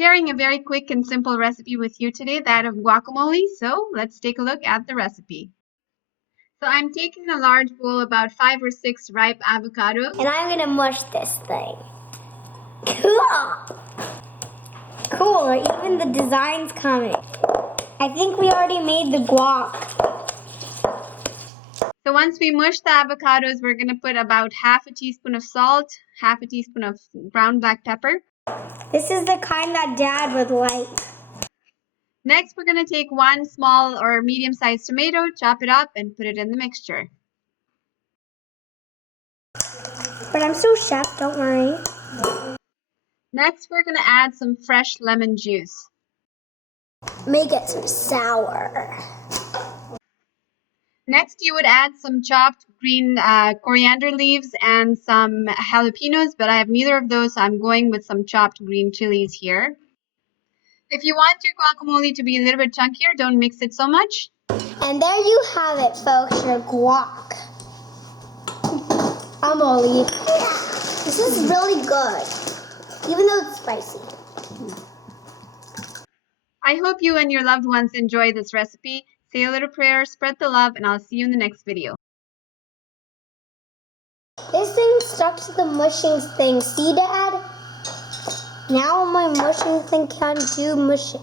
Sharing a very quick and simple recipe with you today, that of guacamole. So let's take a look at the recipe. So I'm taking a large bowl, about 5 or 6 ripe avocados. And I'm gonna mush this thing. Cool, even the design's coming. I think we already made the guac. So once we mush the avocados, we're gonna put about half a teaspoon of salt, half a teaspoon of ground black pepper. This is the kind that Dad would like. Next, we're gonna take 1 small or medium-sized tomato, chop it up, and put it in the mixture. But I'm still chef, don't worry. Next, we're gonna add some fresh lemon juice. Make it some sour. Next, you would add some chopped green coriander leaves and some jalapeños, but I have neither of those, so I'm going with some chopped green chilies here. If you want your guacamole to be a little bit chunkier, don't mix it so much. And there you have it, folks, your guac. I'm gonna leave. This is really good, even though it's spicy. I hope you and your loved ones enjoy this recipe. Say a little prayer, spread the love, and I'll see you in the next video. This thing stuck to the mushing thing. See, Dad? Now my mushing thing can do mushing.